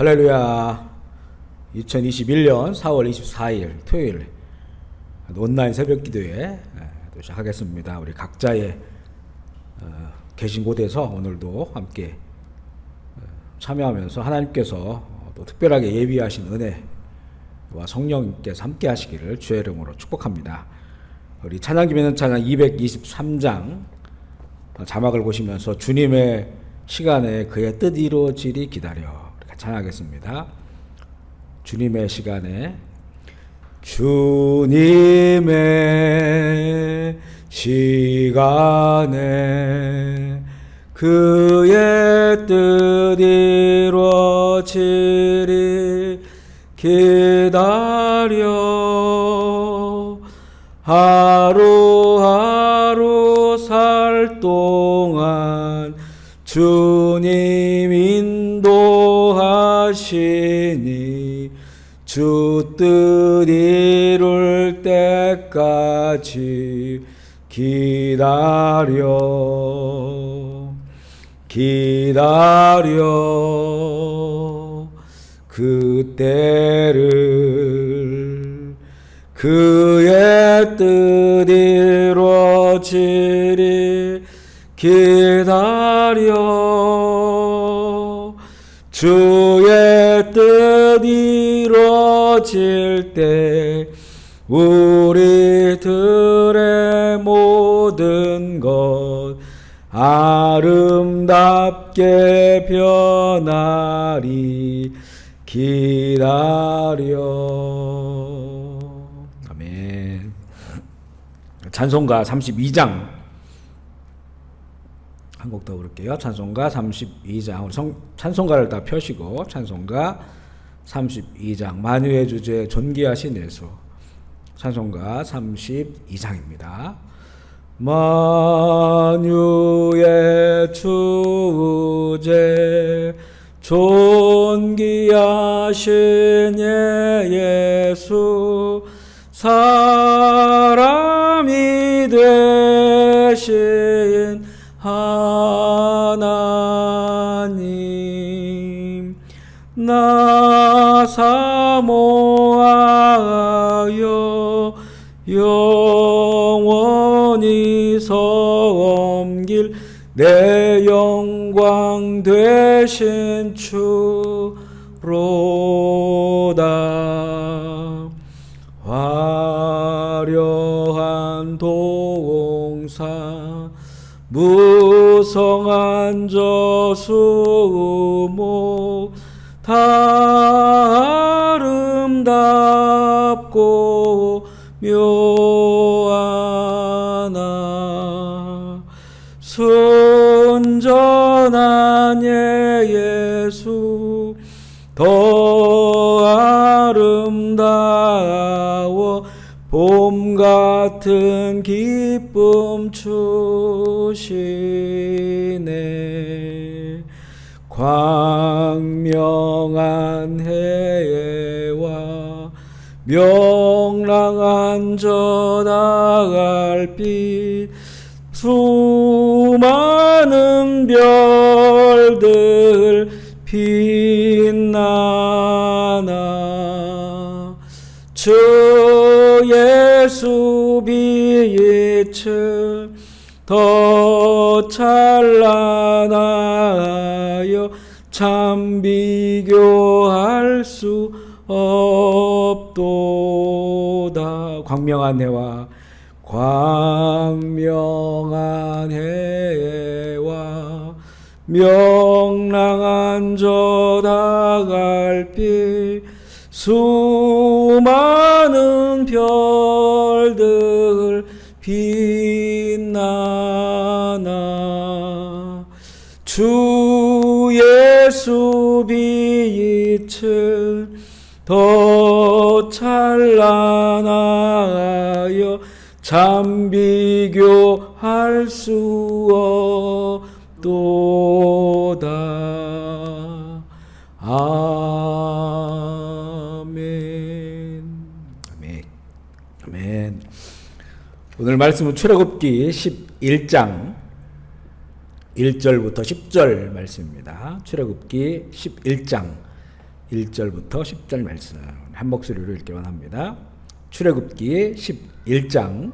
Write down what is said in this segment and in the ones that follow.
할렐루야. 2021년 4월 24일 토요일 온라인 새벽 기도에 도착하겠습니다. 우리 각자의 계신 곳에서 오늘도 함께 참여하면서 하나님께서 또 특별하게 예비하신 은혜와 성령님께서 함께 하시기를 주의 이름으로 축복합니다. 우리 찬양 기면 찬양 223장 자막을 보시면서 주님의 시간에 그의 뜻 이루어지리 기다려 찬양하겠습니다. 주님의 시간에 주님의 시간에 그의 뜻 이루어지리 기다려 하루하루 살 동안 주님 인도하시니 주 뜻 이룰 때까지 기다려 그때를 그의 뜻 이루어지리 기다려 주의 뜻 이루어질 때 우리들의 모든 것 아름답게 변하리 기다려. 아멘. 찬송가 32장 한 곡 더 부를게요. 찬송가 32장. 우리 찬송가를 다 펴시고 찬송가 32장 만유의 주제 존귀하신 예수 찬송가 32장입니다. 만유의 주제 존귀하신 예수 사람이 되신 하나님 나 사모하여 영원히 섬길 내 영광 되신 주로다. 화려한 동산 무성한 저수목 다 아름답고 묘하나 순전한 예수 더 아름다워 봄 같은 기쁨 주시네. 광명한 해와 명랑한 저 달빛 수많은 별들 빛나나 주 예수 빛을 더 찬란하여 참 비교할 수 없도다. 광명한 해와 명랑한 저 달빛 수많은 별들 빛나나 주 예수 빛을 더 찬란하여 참 비교할 수 없도다. 아멘. 아멘. 아멘. 오늘 말씀은 출애굽기 11장 1절부터 10절 말씀입니다. 출애굽기 11장 1절부터 10절 말씀 한 목소리로 읽기만 합니다. 출애굽기 11장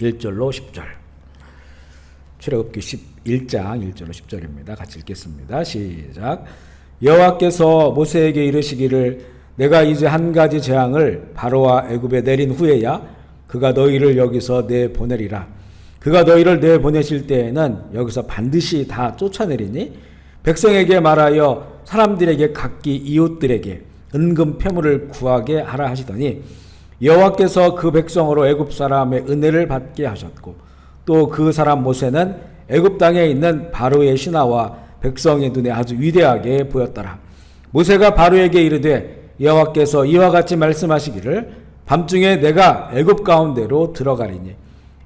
1절로 10절. 출애굽기 11장 1절로 10절입니다. 같이 읽겠습니다. 시작. 여호와께서 모세에게 이르시기를 내가 이제 한 가지 재앙을 바로와 애굽에 내린 후에야 그가 너희를 여기서 내보내리라. 그가 너희를 내보내실 때에는 여기서 반드시 다 쫓아내리니 백성에게 말하여 사람들에게 각기 이웃들에게 은금 패물을 구하게 하라 하시더니 여호와께서 그 백성으로 애굽 사람의 은혜를 받게 하셨고 또 그 사람 모세는 애굽 땅에 있는 바로의 신하와 백성의 눈에 아주 위대하게 보였더라. 모세가 바로에게 이르되 여호와께서 이와 같이 말씀하시기를 밤중에 내가 애굽 가운데로 들어가리니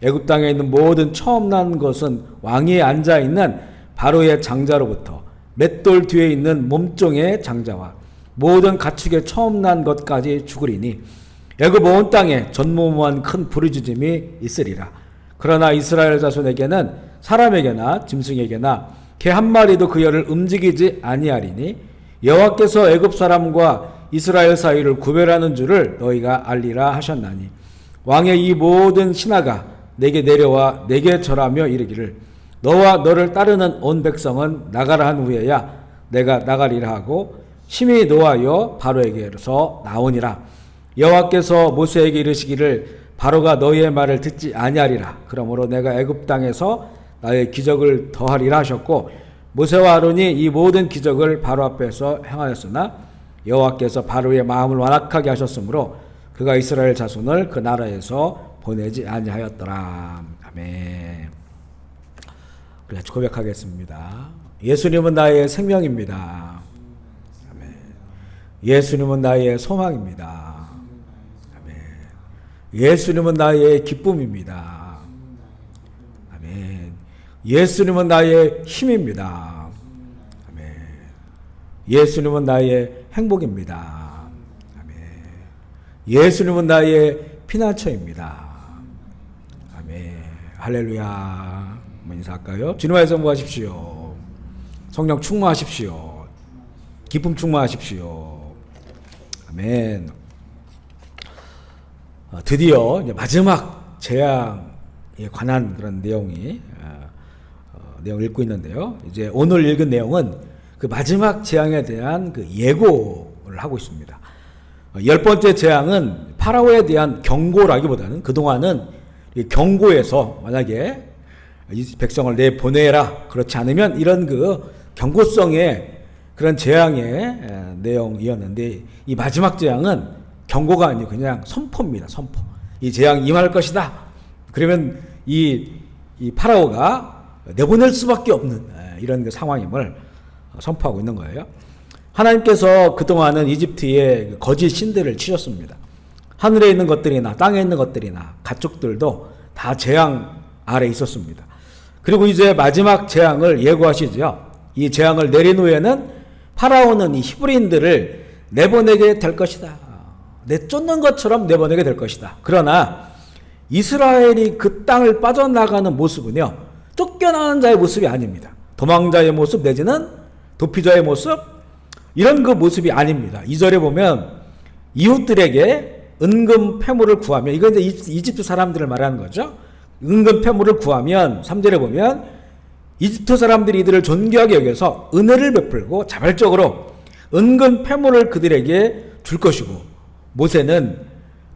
애굽 땅에 있는 모든 처음 난 것은 왕위에 앉아 있는 바로의 장자로부터 맷돌 뒤에 있는 몸종의 장자와 모든 가축의 처음 난 것까지 죽으리니 애굽 온 땅에 전무후무한 큰 부르짖음이 있으리라. 그러나 이스라엘 자손에게는 사람에게나 짐승에게나 개 한 마리도 그 혀를 움직이지 아니하리니 여호와께서 애굽 사람과 이스라엘 사이를 구별하는 줄을 너희가 알리라 하셨나니 왕의 이 모든 신하가 내게 내려와 내게 절하며 이르기를 너와 너를 따르는 온 백성은 나가라 한 후에야 내가 나가리라 하고 심히 노하여 바로에게서 나오니라. 여호와께서 모세에게 이르시기를 바로가 너희의 말을 듣지 아니하리라. 그러므로 내가 애굽 땅에서 나의 기적을 더하리라 하셨고 모세와 아론이 이 모든 기적을 바로 앞에서 행하였으나 여호와께서 바로의 마음을 완악하게 하셨으므로 그가 이스라엘 자손을 그 나라에서 보내지 아니하였더라. 아멘. 우리 같이 고백하겠습니다. 예수님은 나의 생명입니다. 아멘. 예수님은 나의 소망입니다. 아멘. 예수님은 나의 기쁨입니다. 아멘. 예수님은 나의 힘입니다. 아멘. 예수님은 나의 행복입니다. 아멘. 예수님은 나의 피난처입니다. 아멘. 할렐루야. 한번 인사할까요? 주님의 성부하십시오. 성령 충만하십시오. 기쁨 충만하십시오. 아멘. 드디어 이제 마지막 재앙에 관한 그런 내용을 읽고 있는데요. 이제 오늘 읽은 내용은 그 마지막 재앙에 대한 그 예고를 하고 있습니다. 10번째 재앙은 파라오에 대한 경고라기보다는 그동안은 경고에서 만약에 이 백성을 내보내라 그렇지 않으면 이런 그 경고성의 그런 재앙의 내용이었는데 이 마지막 재앙은 경고가 아니고 그냥 선포입니다. 선포. 이 재앙이 임할 것이다. 그러면 이 파라오가 내보낼 수밖에 없는 이런 그 상황임을 선포하고 있는 거예요. 하나님께서 그동안은 이집트에 거짓 신들을 치셨습니다. 하늘에 있는 것들이나 땅에 있는 것들이나 가축들도 다 재앙 아래 있었습니다. 그리고 이제 마지막 재앙을 예고하시죠. 이 재앙을 내린 후에는 파라오는 이 히브리인들을 내보내게 될 것이다. 내쫓는 것처럼 내보내게 될 것이다. 그러나 이스라엘이 그 땅을 빠져나가는 모습은요, 쫓겨나는 자의 모습이 아닙니다. 도망자의 모습 내지는 도피자의 모습, 이런 그 모습이 아닙니다. 2절에 보면 이웃들에게 은금 패물을 구하며, 이건 이제 이집트 사람들을 말하는 거죠. 은금 패물을 구하면 3절에 보면 이집트 사람들이 이들을 존귀하게 여겨서 은혜를 베풀고 자발적으로 은금 패물을 그들에게 줄 것이고, 모세는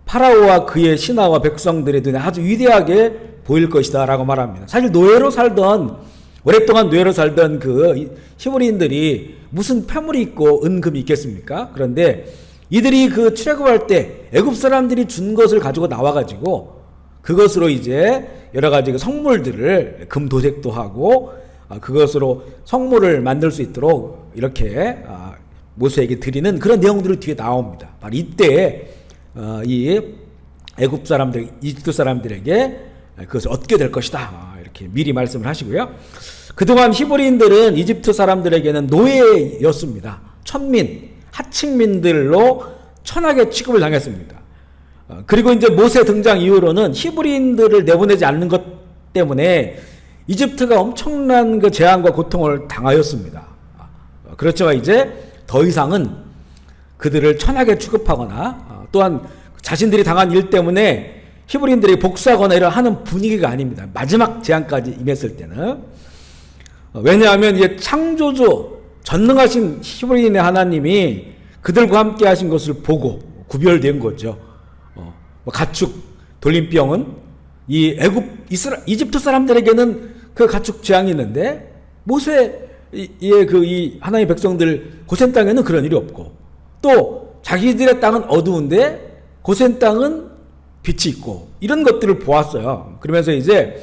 파라오와 그의 신하와 백성들의 눈에 아주 위대하게 보일 것이다 라고 말합니다. 사실 오랫동안 노예로 살던 그 히브리인들이 무슨 패물이 있고 은금이 있겠습니까? 그런데 이들이 그 출애굽할 때 애굽 사람들이 준 것을 가지고 나와가지고 그것으로 이제 여러 가지 그 성물들을 금도색도 하고 그것으로 성물을 만들 수 있도록 이렇게 모세에게 드리는 그런 내용들이 뒤에 나옵니다. 바로 이때 이 애굽 사람들, 이집트 사람들에게 그것을 얻게 될 것이다. 이렇게 미리 말씀을 하시고요. 그동안 히브리인들은 이집트 사람들에게는 노예였습니다. 천민, 하층민들로 천하게 취급을 당했습니다. 그리고 이제 모세 등장 이후로는 히브리인들을 내보내지 않는 것 때문에 이집트가 엄청난 그 재앙과 고통을 당하였습니다. 그렇지만 이제 더 이상은 그들을 천하게 취급하거나 또한 자신들이 당한 일 때문에 히브리인들이 복수하거나 이런 하는 분위기가 아닙니다. 마지막 재앙까지 임했을 때는. 왜냐하면 이게 창조주 전능하신 히브리인의 하나님이 그들과 함께 하신 것을 보고 구별된 거죠. 가축 돌림병은 이 이집트 사람들에게는 그 가축 재앙이 있는데 모세의 이 하나님의 백성들 고센 땅에는 그런 일이 없고, 또 자기들의 땅은 어두운데 고센 땅은 빛이 있고, 이런 것들을 보았어요. 그러면서 이제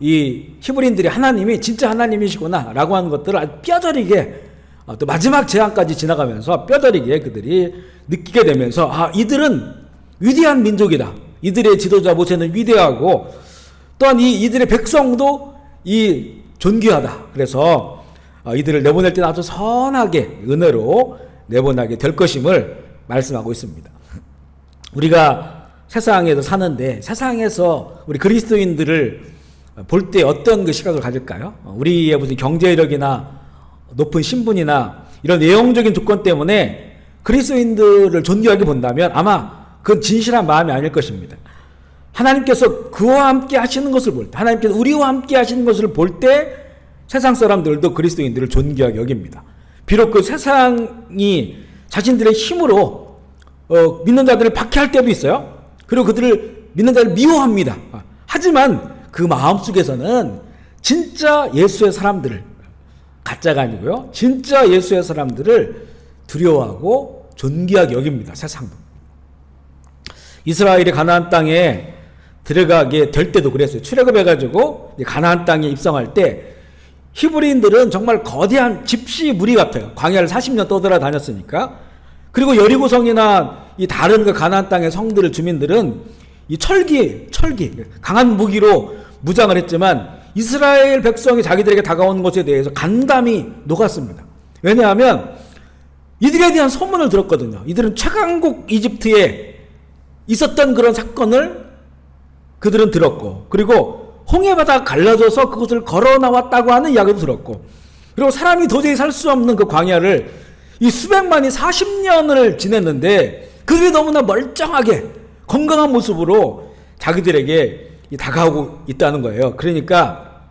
이 히브리인들이 하나님이 진짜 하나님이시구나 라고 하는 것들을 아주 뼈저리게 또 마지막 재앙까지 지나가면서 뼈저리게 그들이 느끼게 되면서 이들은 위대한 민족이다. 이들의 지도자 모세는 위대하고 또한 이들의 백성도 존귀하다. 그래서 이들을 내보낼 때는 아주 선하게 은혜로 내보내게 될 것임을 말씀하고 있습니다. 우리가 세상에서 사는데 세상에서 우리 그리스도인들을 볼 때 어떤 그 시각을 가질까요? 우리의 무슨 경제력이나 높은 신분이나 이런 내용적인 조건 때문에 그리스도인들을 존귀하게 본다면 아마 그건 진실한 마음이 아닐 것입니다. 하나님께서 그와 함께 하시는 것을 볼 때, 하나님께서 우리와 함께 하시는 것을 볼 때 세상 사람들도 그리스도인들을 존귀하게 여깁니다. 비록 그 세상이 자신들의 힘으로 믿는 자들을 박해할 때도 있어요. 그리고 그들을 믿는 자를 미워합니다. 하지만 그 마음속에서는 진짜 예수의 사람들을, 가짜가 아니고요, 진짜 예수의 사람들을 두려워하고 존귀하게 여깁니다. 세상도. 이스라엘이 가나안 땅에 들어가게 될 때도 그랬어요. 출애굽해가지고 가나안 땅에 입성할 때 히브리인들은 정말 거대한 집시 무리 같아요. 광야를 40년 떠돌아다녔으니까. 그리고 여리고성이나 이 다른 그 가나안 땅의 성들을 주민들은 이 철기 강한 무기로 무장을 했지만 이스라엘 백성이 자기들에게 다가오는 것에 대해서 간담이 녹았습니다. 왜냐하면 이들에 대한 소문을 들었거든요. 이들은 최강국 이집트에 있었던 그런 사건을 그들은 들었고, 그리고 홍해바다가 갈라져서 그것을 걸어 나왔다고 하는 이야기도 들었고, 그리고 사람이 도저히 살 수 없는 그 광야를 이 수백만이 40년을 지냈는데 그들이 너무나 멀쩡하게 건강한 모습으로 자기들에게 다가오고 있다는 거예요. 그러니까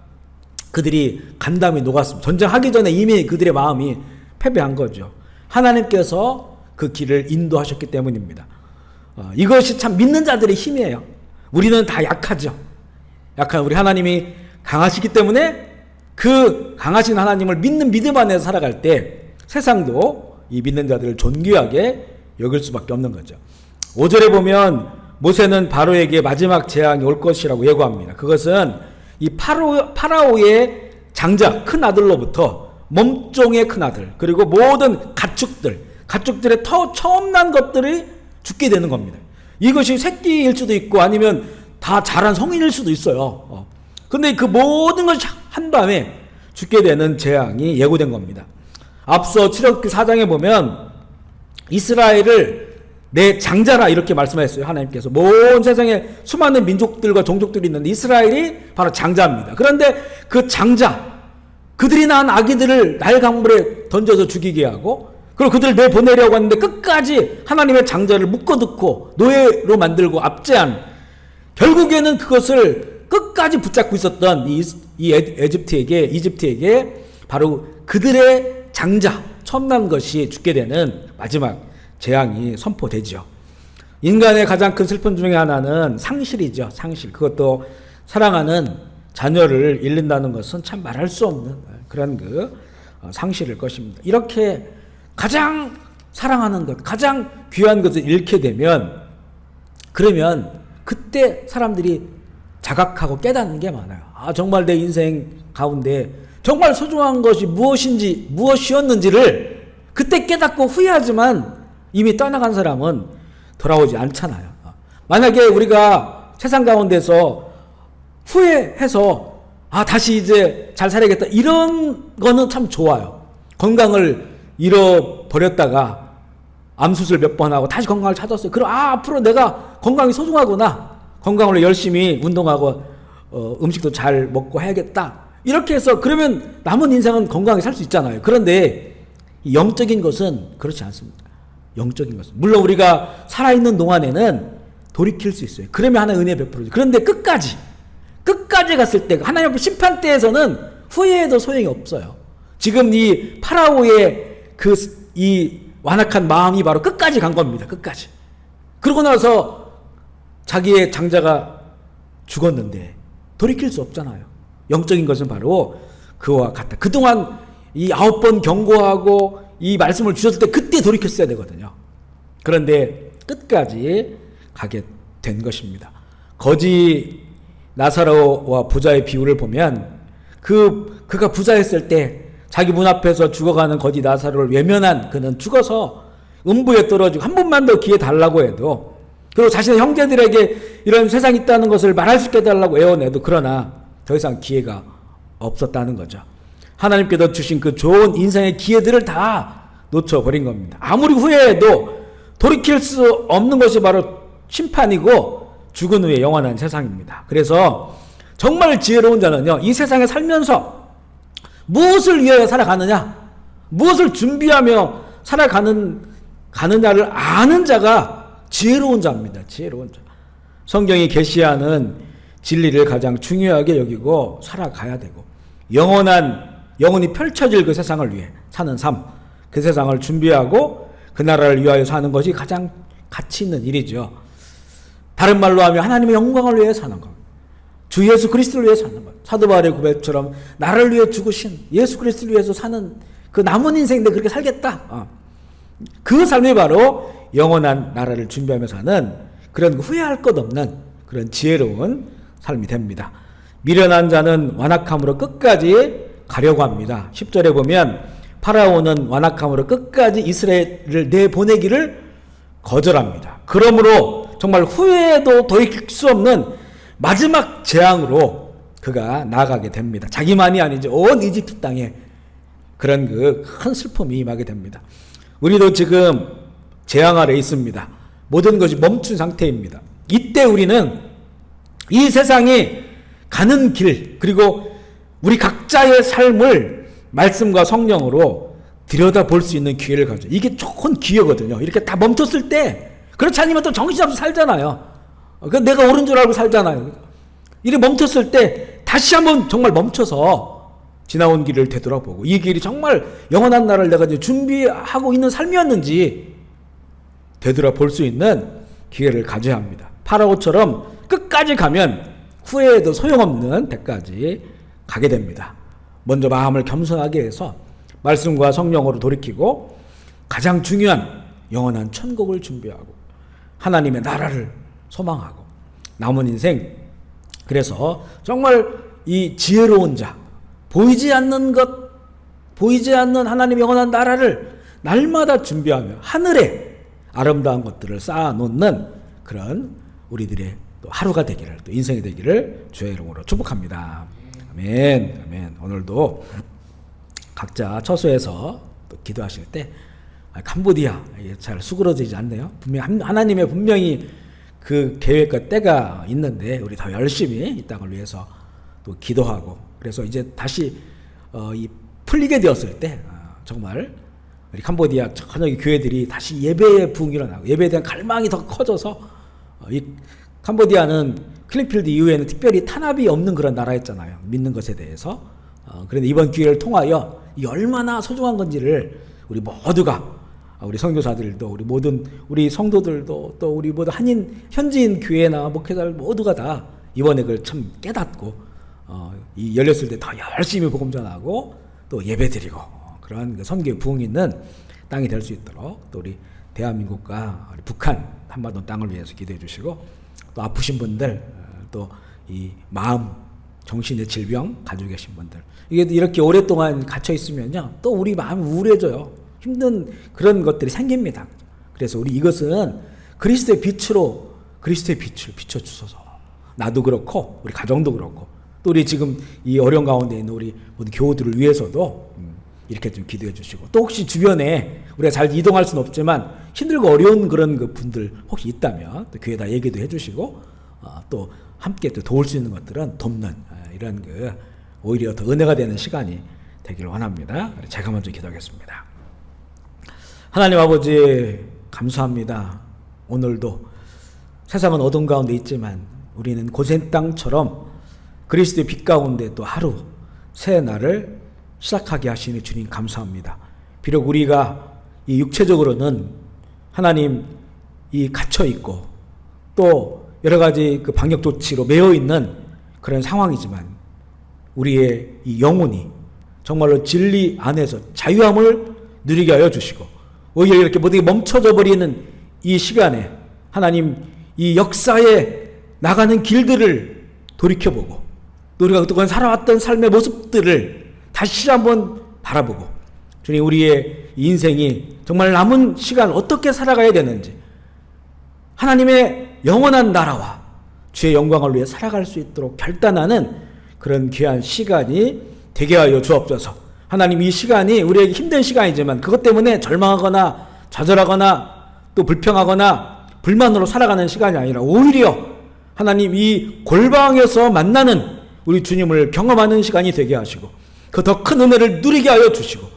그들이 간담이 녹았습니다. 전쟁하기 전에 이미 그들의 마음이 패배한 거죠. 하나님께서 그 길을 인도하셨기 때문입니다. 이것이 참 믿는 자들의 힘이에요. 우리는 다 약하죠. 약한 우리 하나님이 강하시기 때문에 그 강하신 하나님을 믿는 믿음 안에서 살아갈 때 세상도 이 믿는 자들을 존귀하게 여길 수밖에 없는 거죠. 5절에 보면 모세는 바로에게 마지막 재앙이 올 것이라고 예고합니다. 그것은 이 파라오의 장자 큰 아들로부터 몸종의 큰 아들, 그리고 모든 가축들의 처음 난 것들이 죽게 되는 겁니다. 이것이 새끼일 수도 있고 아니면 다 자란 성인일 수도 있어요. 근데 그 모든 것이 한밤에 죽게 되는 재앙이 예고된 겁니다. 앞서 출애굽기 4장에 보면 이스라엘을 내 장자라 이렇게 말씀하셨어요. 하나님께서 온 세상에 수많은 민족들과 종족들이 있는데 이스라엘이 바로 장자입니다. 그런데 그 장자, 그들이 낳은 아기들을 날 강물에 던져서 죽이게 하고, 그리고 그들을 내보내려고 하는데 끝까지 하나님의 장자를 묶어두고 노예로 만들고 압제한, 결국에는 그것을 끝까지 붙잡고 있었던 이 이집트에게 바로 그들의 장자, 처음 난 것이 죽게 되는 마지막 재앙이 선포되죠. 인간의 가장 큰 슬픔 중에 하나는 상실이죠. 상실. 그것도 사랑하는 자녀를 잃는다는 것은 참 말할 수 없는 그런 상실일 것입니다. 이렇게 가장 사랑하는 것, 가장 귀한 것을 잃게 되면, 그러면 그때 사람들이 자각하고 깨닫는 게 많아요. 정말 내 인생 가운데 정말 소중한 것이 무엇이었는지를 그때 깨닫고 후회하지만 이미 떠나간 사람은 돌아오지 않잖아요. 만약에 우리가 세상 가운데서 후회해서 다시 이제 잘 살아야겠다 이런 거는 참 좋아요. 건강을 잃어버렸다가 암수술 몇 번 하고 다시 건강을 찾았어요. 그럼 앞으로 내가 건강이 소중하구나. 건강으로 열심히 운동하고 음식도 잘 먹고 해야겠다. 이렇게 해서 그러면 남은 인생은 건강히 살 수 있잖아요. 그런데 이 영적인 것은 그렇지 않습니다. 영적인 것은 물론 우리가 살아있는 동안에는 돌이킬 수 있어요. 그러면 하나님 은혜 베풀어줘. 그런데 끝까지 갔을 때 하나님 앞에 심판 때에서는 후회해도 소용이 없어요. 지금 이 파라오의 이 완악한 마음이 바로 끝까지 간 겁니다. 끝까지. 그러고 나서 자기의 장자가 죽었는데 돌이킬 수 없잖아요. 영적인 것은 바로 그와 같다. 그동안 이 9번 경고하고 이 말씀을 주셨을 때 그때 돌이켰어야 되거든요. 그런데 끝까지 가게 된 것입니다. 거지 나사로와 부자의 비유를 보면 그가 부자였을 때 자기 문 앞에서 죽어가는 거지 나사로를 외면한 그는 죽어서 음부에 떨어지고 한 번만 더 기회 달라고 해도, 그리고 자신의 형제들에게 이런 세상이 있다는 것을 말할 수 있게 해달라고 애원해도 그러나 더 이상 기회가 없었다는 거죠. 하나님께서 주신 그 좋은 인생의 기회들을 다 놓쳐버린 겁니다. 아무리 후회해도 돌이킬 수 없는 것이 바로 심판이고 죽은 후에 영원한 세상입니다. 그래서 정말 지혜로운 자는요, 이 세상에 살면서 무엇을 위하여 살아가느냐, 무엇을 준비하며 가느냐를 아는 자가 지혜로운 자입니다. 지혜로운 자. 성경이 계시하는 진리를 가장 중요하게 여기고 살아가야 되고, 영원히 펼쳐질 그 세상을 위해 사는 삶, 그 세상을 준비하고 그 나라를 위하여 사는 것이 가장 가치 있는 일이죠. 다른 말로 하면 하나님의 영광을 위해 사는 것, 주 예수 그리스도를 위해 사는 것, 사도 바울의 고백처럼 나를 위해 죽으신 예수 그리스도를 위해서 사는 그 남은 인생인데 그렇게 살겠다. 그 삶이 바로 영원한 나라를 준비하며 사는 그런 후회할 것 없는 그런 지혜로운 삶이 됩니다. 미련한 자는 완악함으로 끝까지 가려고 합니다. 10절에 보면 파라오는 완악함으로 끝까지 이스라엘을 내보내기를 거절합니다. 그러므로 정말 후회해도 돌이킬 수 없는 마지막 재앙으로 그가 나아가게 됩니다. 자기만이 아니죠. 온 이집트 땅에 그런 그 큰 슬픔이 임하게 됩니다. 우리도 지금 재앙 아래 있습니다. 모든 것이 멈춘 상태입니다. 이때 우리는 이 세상이 가는 길, 그리고 우리 각자의 삶을 말씀과 성령으로 들여다볼 수 있는 기회를 가져. 이게 좋은 기회거든요. 이렇게 다 멈췄을 때, 그렇지 않으면 또 정신없이 살잖아요. 내가 옳은 줄 알고 살잖아요. 이렇게 멈췄을 때 다시 한번 정말 멈춰서 지나온 길을 되돌아보고, 이 길이 정말 영원한 날을 내가 이제 준비하고 있는 삶이었는지 되돌아볼 수 있는 기회를 가져야 합니다. 파라오처럼 끝까지 가면 후회해도 소용없는 데까지 가게 됩니다. 먼저 마음을 겸손하게 해서 말씀과 성령으로 돌이키고 가장 중요한 영원한 천국을 준비하고 하나님의 나라를 소망하고 남은 인생, 그래서 정말 이 지혜로운 자, 보이지 않는 하나님의 영원한 나라를 날마다 준비하며 하늘에 아름다운 것들을 쌓아놓는 그런 우리들의 또 하루가 되기를, 또 인생이 되기를 주의 이름으로 축복합니다. 아멘. 아멘. 오늘도 각자 처소에서 또 기도하실 때 캄보디아 잘 수그러지지 않네요. 분명히 하나님의 분명히 그 계획과 때가 있는데 우리 더 열심히 이 땅을 위해서 또 기도하고, 그래서 이제 다시 이 풀리게 되었을 때 정말 우리 캄보디아 전역의 교회들이 다시 예배의 부흥이 일어나고 예배에 대한 갈망이 더 커져서 이 캄보디아는 클린필드 이후에는 특별히 탄압이 없는 그런 나라였잖아요. 믿는 것에 대해서. 그런데 이번 기회를 통하여 이 얼마나 소중한 건지를 우리 모두가, 우리 선교사들도, 우리 성도들도, 또 우리 모두 현지인 교회나 목회자들 모두가 다 이번에 그걸 참 깨닫고 이 열렸을 때 더 열심히 복음 전하고 또 예배드리고 그런 그 선교의 부흥이 있는 땅이 될 수 있도록 또 우리 대한민국과 우리 북한 한반도 땅을 위해서 기도해 주시고, 또 아프신 분들, 또 이 마음, 정신의 질병 가지고 계신 분들, 이게 이렇게 오랫동안 갇혀 있으면요, 또 우리 마음이 우울해져요. 힘든 그런 것들이 생깁니다. 그래서 우리 이것은 그리스도의 빛을 비춰주소서. 나도 그렇고 우리 가정도 그렇고 또 우리 지금 이 어려운 가운데 있는 우리 모든 교우들을 위해서도 이렇게 좀 기도해 주시고, 또 혹시 주변에 우리가 잘 이동할 수는 없지만 힘들고 어려운 그런 그 분들 혹시 있다면 또 교회에다 얘기도 해 주시고, 또 함께 또 도울 수 있는 것들은 돕는 이런 그 오히려 더 은혜가 되는 시간이 되기를 원합니다. 제가 먼저 기도하겠습니다. 하나님 아버지 감사합니다. 오늘도 세상은 어둠 가운데 있지만 우리는 고센 땅처럼 그리스도의 빛 가운데 또 하루 새 날을 시작하게 하시니 주님 감사합니다. 비록 우리가 이 육체적으로는 하나님 이 갇혀 있고 또 여러 가지 그 방역 조치로 매여 있는 그런 상황이지만 우리의 이 영혼이 정말로 진리 안에서 자유함을 누리게 하여 주시고 오히려 이렇게 모든 게 멈춰져 버리는 이 시간에 하나님 이 역사에 나가는 길들을 돌이켜보고 또 우리가 그동안 살아왔던 삶의 모습들을 다시 한번 바라보고 주님 우리의 인생이 정말 남은 시간 어떻게 살아가야 되는지 하나님의 영원한 나라와 주의 영광을 위해 살아갈 수 있도록 결단하는 그런 귀한 시간이 되게 하여 주옵소서. 하나님 이 시간이 우리에게 힘든 시간이지만 그것 때문에 절망하거나 좌절하거나 또 불평하거나 불만으로 살아가는 시간이 아니라 오히려 하나님 이 골방에서 만나는 우리 주님을 경험하는 시간이 되게 하시고 그 더 큰 은혜를 누리게 하여 주시고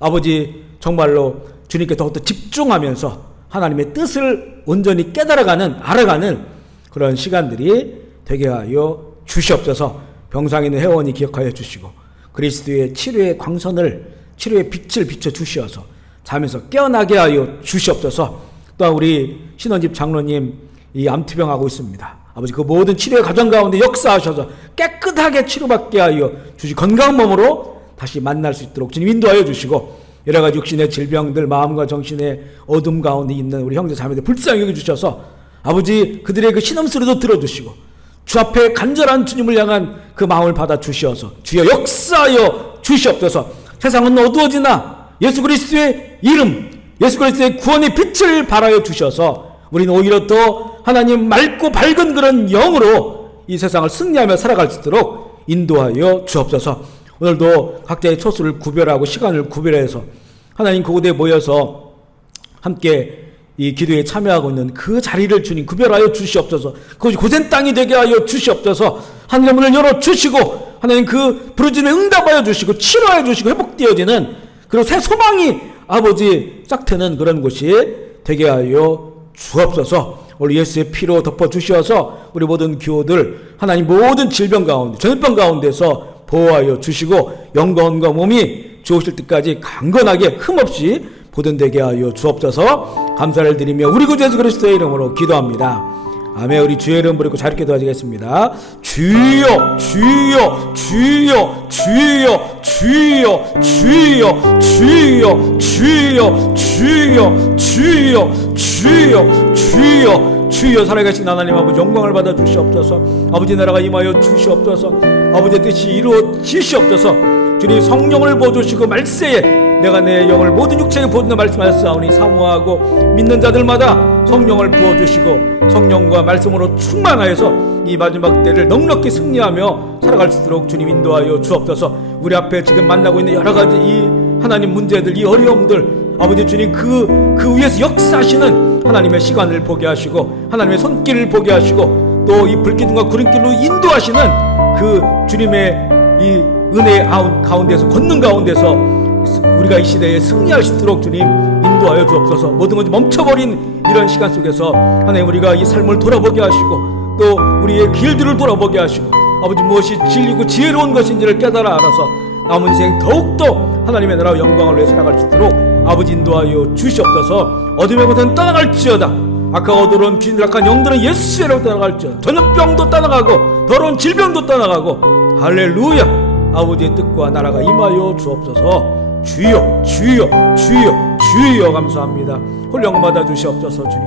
아버지 정말로 주님께 더욱더 집중하면서 하나님의 뜻을 온전히 깨달아가는 알아가는 그런 시간들이 되게 하여 주시옵소서. 병상에 있는 회원이 기억하여 주시고 그리스도의 치료의 광선을 치료의 빛을 비춰 주시어서 잠에서 깨어나게 하여 주시옵소서. 또한 우리 신원집 장로님 이 암투병하고 있습니다. 아버지 그 모든 치료의 과정 가운데 역사하셔서 깨끗하게 치료받게 하여 주시 건강한 몸으로 다시 만날 수 있도록 주님 인도하여 주시고 여러 가지 육신의 질병들 마음과 정신의 어둠 가운데 있는 우리 형제 자매들 불쌍히 여겨주셔서 아버지 그들의 그 신음소리도 들어주시고 주 앞에 간절한 주님을 향한 그 마음을 받아 주시어서 주여 역사하여 주시옵소서. 세상은 어두워지나 예수 그리스도의 이름 예수 그리스도의 구원의 빛을 발하여 주셔서 우리는 오히려 더 하나님 맑고 밝은 그런 영으로 이 세상을 승리하며 살아갈 수 있도록 인도하여 주옵소서. 오늘도 각자의 초수를 구별하고 시간을 구별해서 하나님 그곳에 모여서 함께 이 기도에 참여하고 있는 그 자리를 주님 구별하여 주시옵소서. 그것이 고센 땅이 되게 하여 주시옵소서. 하늘의 문을 열어주시고 하나님 그 부르짖음에 응답하여 주시고 치료하여 주시고 회복되어지는 그리고 새 소망이 아버지 싹트는 그런 곳이 되게 하여 주옵소서. 오늘 예수의 피로 덮어주셔서 우리 모든 교우들 하나님 모든 질병 가운데 전염병 가운데서 보호하여 주시고 영광과 몸이 주오실 때까지 강건하게 흠없이 보존되게 하여 주옵소서. 감사를 드리며 우리 구주 예수 그리스도의 이름으로 기도합니다. 아멘. 우리 주의 이름 부르고 자유롭게 기도하시겠습니다. 주여 주여 주여 주여 주여 주여 주여 주여 주여 주여 주여 주여 주여 살아계신 하나님 아버지 영광을 받아 주시옵소서. 아버지 나라가 임하여 주시옵소서. 아버지의 뜻이 이루어지시옵소서. 주님 성령을 부어주시고 말세에 내가 내 영을 모든 육체에 부어준다 말씀하셨사오니 사모하고 믿는 자들마다 성령을 부어주시고 성령과 말씀으로 충만하여서 이 마지막 때를 넉넉히 승리하며 살아갈 수 있도록 주님 인도하여 주옵소서. 우리 앞에 지금 만나고 있는 여러 가지 이 하나님 문제들 이 어려움들 아버지 주님 그 위에서 역사하시는 하나님의 시간을 보게 하시고 하나님의 손길을 보게 하시고 또 이 불기둥과 구름길로 인도하시는 그 주님의 이 은혜의 가운데서 권능 가운데서 우리가 이 시대에 승리할 수 있도록 주님 인도하여 주옵소서. 모든 것이 멈춰버린 이런 시간 속에서 하나님 우리가 이 삶을 돌아보게 하시고 또 우리의 길들을 돌아보게 하시고 아버지 무엇이 진리고 지혜로운 것인지를 깨달아 알아서 남은 인생 더욱더 하나님의 나라와 영광을 위해 살아갈 수 있도록 아버지 인도하여 주시옵소서. 어둠의 곳은 떠나갈지어다. 아까 어두운 귀신들 악한 영들은 예수로 떠나갈지어다. 전염병도 떠나가고 더러운 질병도 떠나가고 할렐루야. 아버지의 뜻과 나라가 임하여 주옵소서. 주여 주여 주여 주여 감사합니다. 홀령 받아 주시옵소서. 주님